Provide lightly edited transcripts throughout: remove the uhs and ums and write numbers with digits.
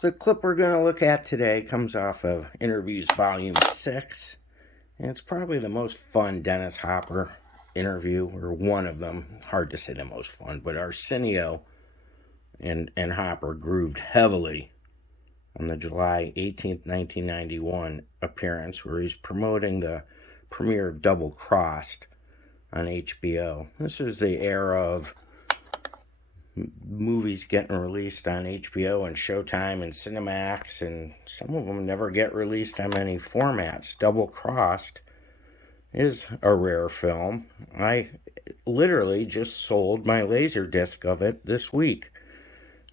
The clip we're going to look at today comes off of Interviews Volume 6. And it's probably the most fun Dennis Hopper interview, or one of them. Hard to say the most fun, but Arsenio and Hopper grooved heavily on the July 18th, 1991 appearance where he's promoting the premiere of Doublecrossed on HBO. This is the era of movies getting released on HBO and Showtime and Cinemax, and some of them never get released on many formats. Doublecrossed is a rare film. I literally just sold my Laserdisc of it this week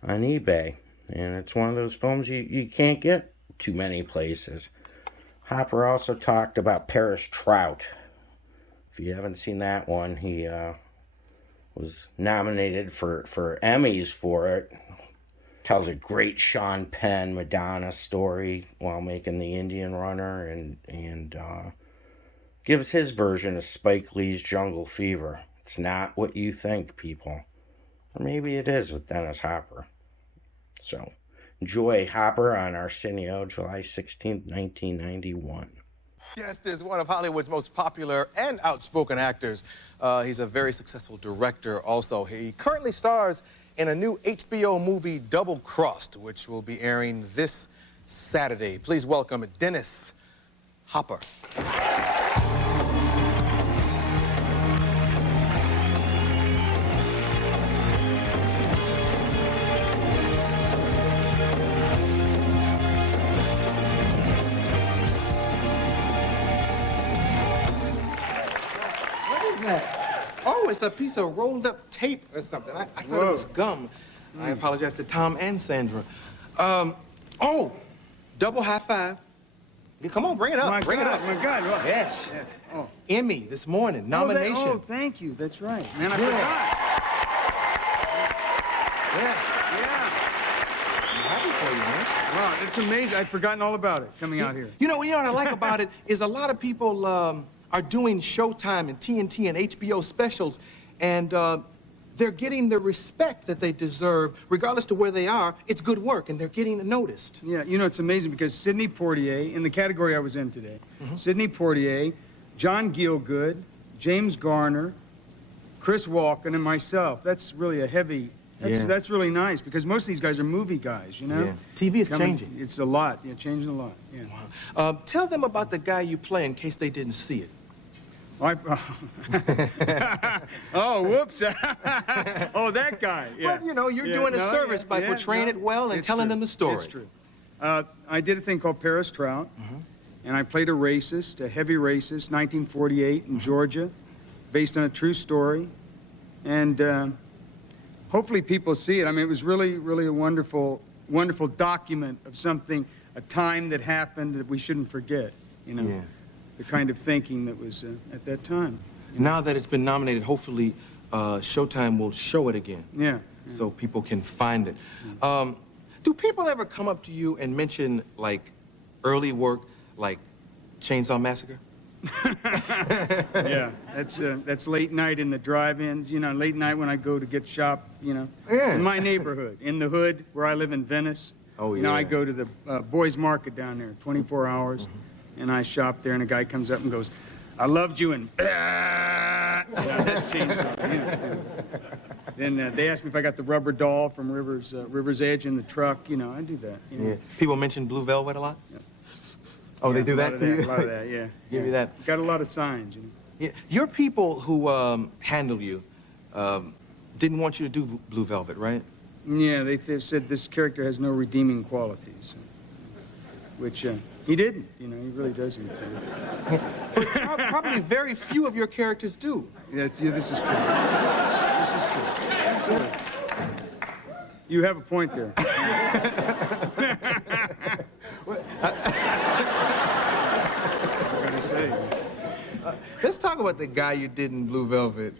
on eBay, and it's one of those films you can't get too many places. Hopper also talked about Paris Trout. If you haven't seen that one, he was nominated for Emmys for it. Tells a great Sean Penn Madonna story while making The Indian Runner, and gives his version of Spike Lee's Jungle Fever. It's not what you think, people. Or maybe it is with Dennis Hopper. So, enjoy Hopper on Arsenio, July 16th, 1991. Guest is one of Hollywood's most popular and outspoken actors. He's a very successful director also. He currently stars in a new HBO movie, Doublecrossed, which will be airing this Saturday. Please welcome Dennis Hopper. Oh, it's a piece of rolled up tape or something. I thought it was gum. I apologize to Tom and Sandra. Oh, double high five. Come on, bring it up. Bring it up. My God. Oh. Yes. Oh. Emmy this morning, nomination. Oh, thank you. That's right. Man, I forgot. Yeah. I'm happy for you, man. Wow, it's amazing. I'd forgotten all about it coming out here. You know what I like about it is a lot of people are doing Showtime and TNT and HBO specials, and they're getting the respect that they deserve, regardless to where they are. It's good work, and they're getting noticed. Yeah, you know, it's amazing because Sidney Poitier, in the category I was in today, Sidney Poitier, John Gielgud, James Garner, Chris Walken, and myself. That's really a heavy... That's really nice, because most of these guys are movie guys, you know? Yeah. TV is changing. It's a lot. Yeah, changing a lot. Yeah. Wow. Tell them about the guy you play in case they didn't see it. Oh, whoops. Oh, that guy. Yeah. Well, you know, you're doing a service by portraying it well and telling them the story. It's true. I did a thing called Paris Trout, and I played a racist, a heavy racist, 1948 in Georgia, based on a true story. And hopefully people see it. I mean, it was really, really a wonderful, wonderful document of something, a time that happened that we shouldn't forget, you know. Yeah. The kind of thinking that was at that time. Now that it's been nominated, hopefully Showtime will show it again. Yeah. So people can find it. Do people ever come up to you and mention, like, early work, like Chainsaw Massacre? Yeah, that's late night in the drive-ins, you know, late night when I go to get shop, you know, in my neighborhood, in the hood, where I live in Venice. Oh, yeah. You know, I go to the boys' market down there, 24 hours. And I shop there, and a guy comes up and goes, "I loved you," and yeah, that's Chainsaw. You know. Then they asked me if I got the rubber doll from River's Edge in the truck. You know, I do that. You know? Yeah. People mention Blue Velvet a lot? Yeah. Oh, yeah, they do that to you? A lot of that, yeah. Give you that. Got a lot of signs, you know. Yeah. Your people who handle you didn't want you to do Blue Velvet, right? Yeah, they said this character has no redeeming qualities, which... he didn't, you know, he really doesn't. But probably very few of your characters do. Yeah, this is true. This is true. Absolutely. You have a point there. What can I say? Let's talk about the guy you did in Blue Velvet.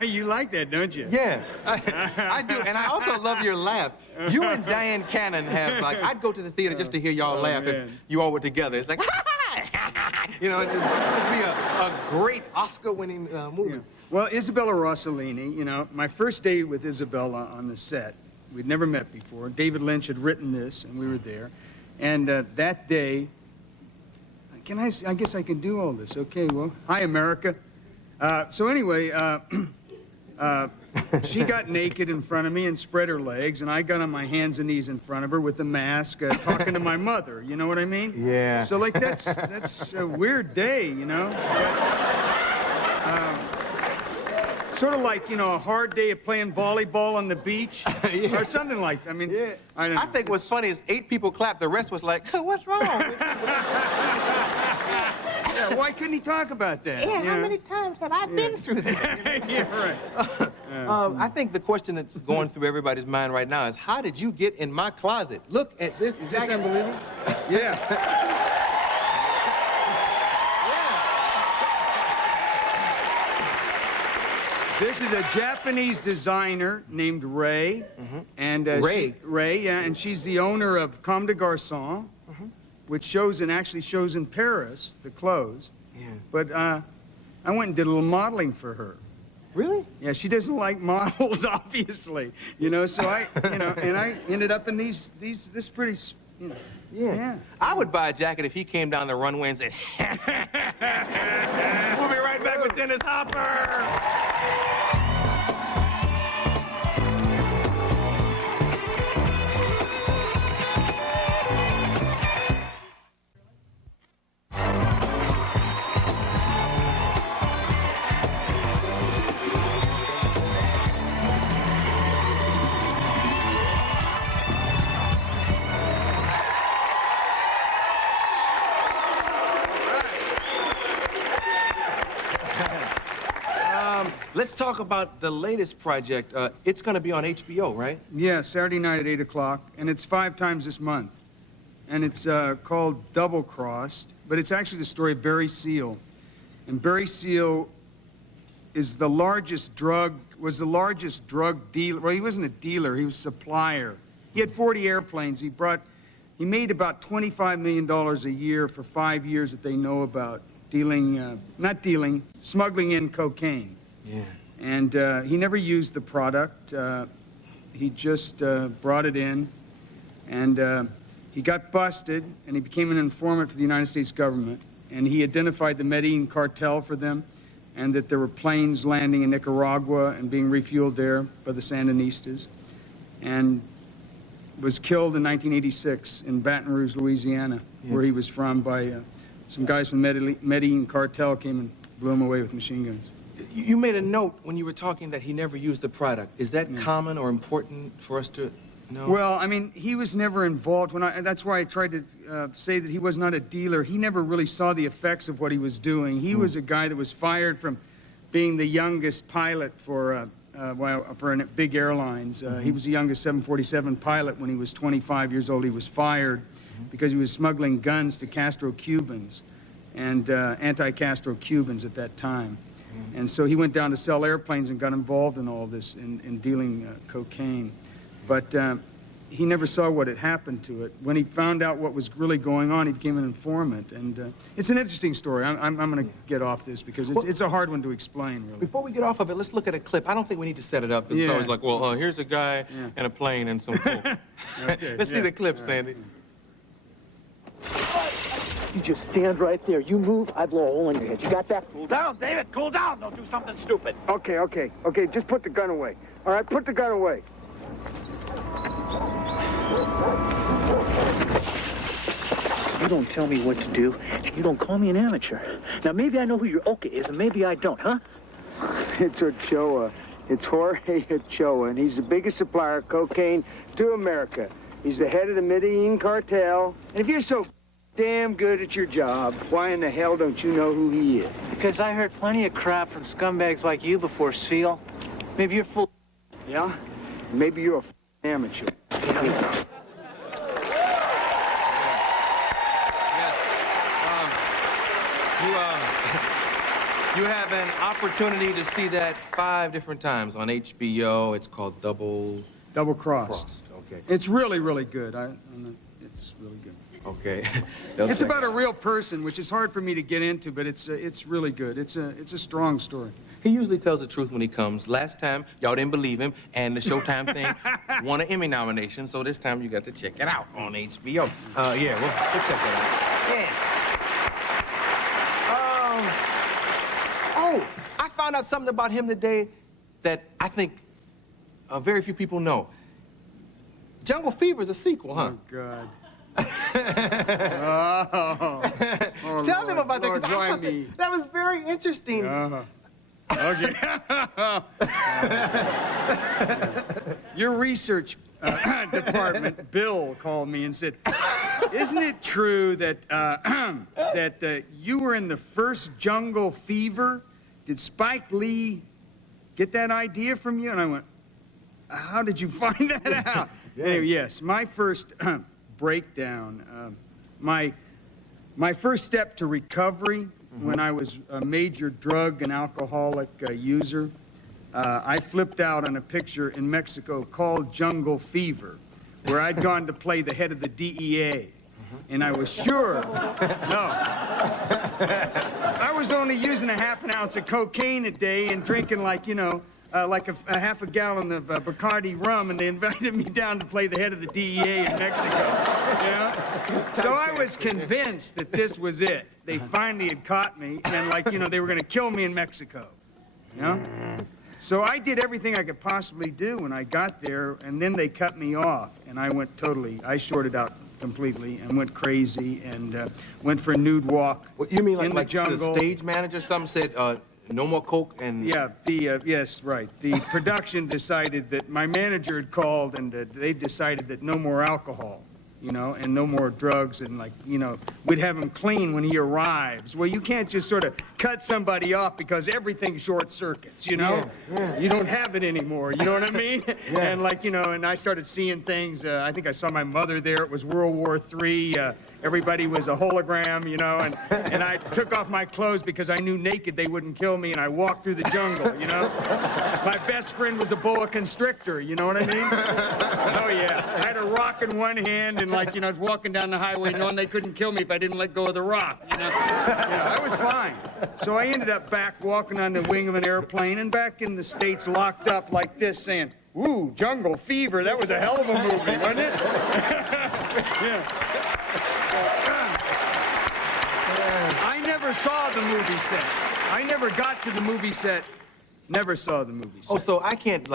You like that, don't you? Yeah, I do. And I also love your laugh. You and Diane Cannon have, like, I'd go to the theater just to hear y'all laugh if you all were together. It's like, you know, it would be a great Oscar-winning movie. Yeah. Well, Isabella Rossellini, you know, my first day with Isabella on the set We'd never met before. David Lynch had written this, and we were there. And that day, I guess I can do all this. Okay, well, hi, America. So anyway, she got naked in front of me and spread her legs, and I got on my hands and knees in front of her with a mask, talking to my mother. You know what I mean? Yeah. So, like, that's a weird day, you know? Sort of like, you know, a hard day of playing volleyball on the beach, or something like that. I mean, Yeah. I don't know. I think what's funny is 8 people clapped. The rest was like, what's wrong? Yeah, why couldn't he talk about that? Yeah, you how know? many times have I been through that? Yeah, right. I think the question that's going through everybody's mind right now is, how did you get in my closet? Look at this. Is this unbelievable? Yeah. This is a Japanese designer named Ray, and Ray, yeah, and she's the owner of Comme des Garçons, which actually shows in Paris, the clothes. Yeah. But I went and did a little modeling for her. Really? Yeah, she doesn't like models, obviously, you know. So I ended up in this pretty, you know. Yeah. I would buy a jacket if he came down the runway and said, we'll be right back with Dennis Hopper. Let's talk about the latest project. It's going to be on HBO, right? Yeah, Saturday night at 8 o'clock, and it's 5 times this month. And it's called Doublecrossed, but it's actually the story of Barry Seal. And Barry Seal was the largest drug dealer. Well, he wasn't a dealer, he was a supplier. He had 40 airplanes. He made about $25 million a year for 5 years that they know about, smuggling in cocaine. Yeah. And he never used the product. He just brought it in, and he got busted, and he became an informant for the United States government. And he identified the Medellin cartel for them, and that there were planes landing in Nicaragua and being refueled there by the Sandinistas, and was killed in 1986 in Baton Rouge, Louisiana, where he was from, by some guys from Medellin cartel came and blew him away with machine guns. You made a note when you were talking that he never used the product. Is that common or important for us to know? Well, I mean, he was never involved. That's why I tried to say that he was not a dealer. He never really saw the effects of what he was doing. He was a guy that was fired from being the youngest pilot for big airlines. He was the youngest 747 pilot when he was 25 years old. He was fired because he was smuggling guns to Castro Cubans and anti-Castro Cubans at that time. And so he went down to sell airplanes and got involved in all this, in dealing cocaine. But he never saw what had happened to it. When he found out what was really going on, he became an informant. And it's an interesting story. I'm going to get off this because it's a hard one to explain, really. Before we get off of it, let's look at a clip. I don't think we need to set it up. It's always like, well, here's a guy and a plane and some coke. Okay, Let's see the clip, Sandy. You just stand right there. You move, I blow a hole in your head. You got that? Cool down, David. Cool down. Don't do something stupid. Okay. Just put the gun away. All right, put the gun away. You don't tell me what to do. You don't call me an amateur. Now, maybe I know who your Oka is, and maybe I don't, huh? It's Ochoa. It's Jorge Ochoa, and he's the biggest supplier of cocaine to America. He's the head of the Medellin cartel. And if you're so damn good at your job, why in the hell don't you know who he is? Because I heard plenty of crap from scumbags like you before, Seal. Maybe you're full. Yeah? Maybe you're a amateur. You have an opportunity to see that 5 different times on HBO. It's called Doublecrossed. Okay. It's really, really good. It's really good. Okay. It's about a real person, which is hard for me to get into, but it's really good. It's a strong story. He usually tells the truth when he comes. Last time, y'all didn't believe him, and the Showtime thing won an Emmy nomination, so this time you got to check it out on HBO. Yeah, we'll check it out. Yeah. Oh, I found out something about him today that I think very few people know. Jungle Fever is a sequel, huh? Oh, God. Tell them about that, because I why thought me? that was very interesting. Okay. Your research department, Bill, called me and said, "Isn't it true that that you were in the first Jungle Fever? Did Spike Lee get that idea from you?" And I went, "How did you find that out?" Anyway, yes, my first breakdown, my first step to recovery. When I was a major drug and alcoholic user, I flipped out on a picture in Mexico called Jungle Fever, where I'd gone to play the head of the DEA. And I was sure, I was only using a half an ounce of cocaine a day and drinking like, like a half a gallon of Bacardi rum, and they invited me down to play the head of the DEA in Mexico. So I was convinced that this was it. They finally had caught me, and they were going to kill me in Mexico. So I did everything I could possibly do when I got there, and then they cut me off, and I shorted out completely and went crazy and went for a nude walk. What, you mean in the jungle. The stage manager, something said, no more coke and... Yeah, yes, right. The production decided that my manager had called, and they decided that no more alcohol, and no more drugs, and we'd have him clean when he arrives. Well, you can't just sort of cut somebody off because everything short circuits, Yeah. You don't have it anymore, you know what I mean? And and I started seeing things. I think I saw my mother there. It was World War III. Everybody was a hologram, and I took off my clothes because I knew naked they wouldn't kill me, and I walked through the jungle, My best friend was a boa constrictor, you know what I mean? Oh, yeah. I had a rock in one hand, and I was walking down the highway knowing they couldn't kill me if I didn't let go of the rock, I was fine. So I ended up back walking on the wing of an airplane and back in the States locked up like this saying, "Ooh, Jungle Fever, that was a hell of a movie, wasn't it?" I never saw the movie set. I never got to the movie set. Never saw the movie set. Oh, so I can't,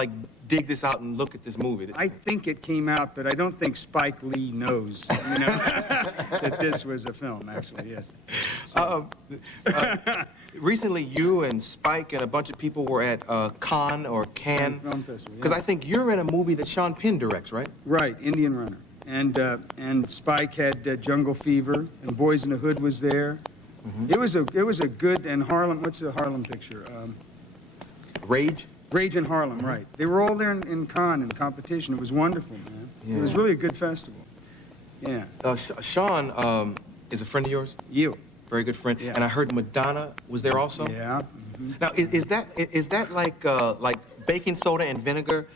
dig this out and look at this movie? I think it came out, but I don't think Spike Lee knows, that this was a film, actually, yes. So. Recently, you and Spike and a bunch of people were at Cannes or Cannes. Film festival, Because I think you're in a movie that Sean Penn directs, right? Right, Indian Runner. And Spike had Jungle Fever, and Boys in the Hood was there. It was a good, and Harlem, what's the Harlem picture? Rage? Rage in Harlem, right. They were all there in Cannes in competition. It was wonderful, man. Yeah. It was really a good festival. Yeah. Sean is a friend of yours? You. Very good friend. Yeah. And I heard Madonna was there also? Yeah. Now, is that like baking soda and vinegar?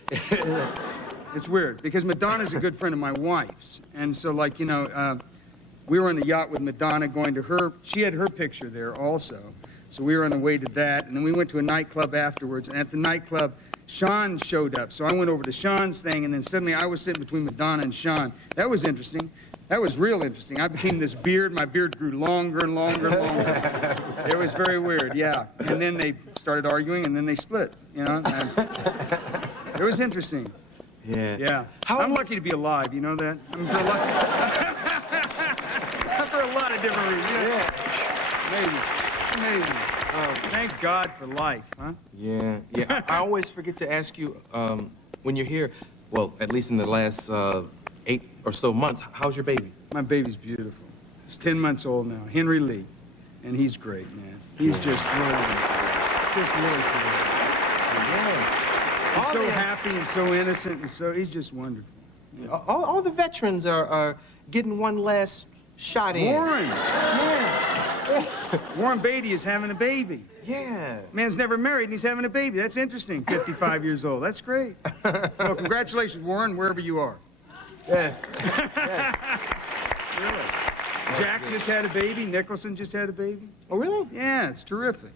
It's weird, because Madonna's a good friend of my wife's. And so, we were on the yacht with Madonna going to her. She had her picture there also. So we were on the way to that. And then we went to a nightclub afterwards. And at the nightclub, Sean showed up. So I went over to Sean's thing, and then suddenly I was sitting between Madonna and Sean. That was interesting. That was real interesting. I became this beard. My beard grew longer and longer and longer. It was very weird, yeah. And then they started arguing, and then they split, And it was interesting. Yeah. Yeah. I'm lucky to be alive, you know that? I mean, for a lot of different reasons. Yeah. Maybe. Thank God for life, huh? Yeah. I always forget to ask you, when you're here, well, at least in the last 8 or so months, how's your baby? My baby's beautiful. He's 10 months old now, Henry Lee. And he's great, man. He's just really cool. He's so happy and so innocent, and he's just wonderful. Yeah. All the veterans are getting one last shot in. Warren! Yeah. Warren Beatty is having a baby. Yeah. Man's never married and he's having a baby. That's interesting. 55 years old. That's great. Well, congratulations, Warren, wherever you are. Yes. Really. Jack just had a baby. Nicholson just had a baby. Oh, really? Yeah, it's terrific.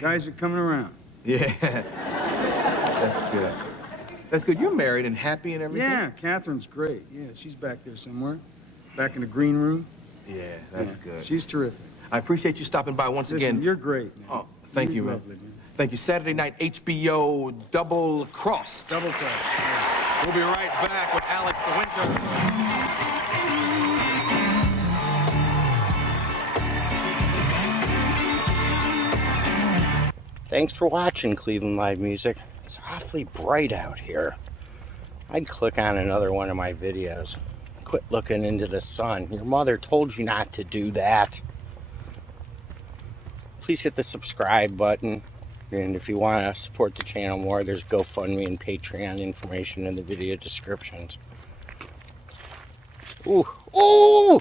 Guys are coming around. Yeah. That's good. That's good. You're married and happy and everything? Yeah, Catherine's great. Yeah, she's back there somewhere. Back in the green room. Yeah, that's good. She's terrific. I appreciate you stopping by once Listen, again. you're great, man. Oh, thank you, man. Lovely, man. Thank you. Saturday night, HBO Doublecrossed. Double-crossed. Yeah. We'll be right back with Alex Winter. Thanks for watching Cleveland Live Music. It's awfully bright out here. I'd click on another one of my videos. Quit looking into the sun. Your mother told you not to do that. Please hit the subscribe button. And if you want to support the channel more, there's GoFundMe and Patreon information in the video descriptions. Ooh, ooh!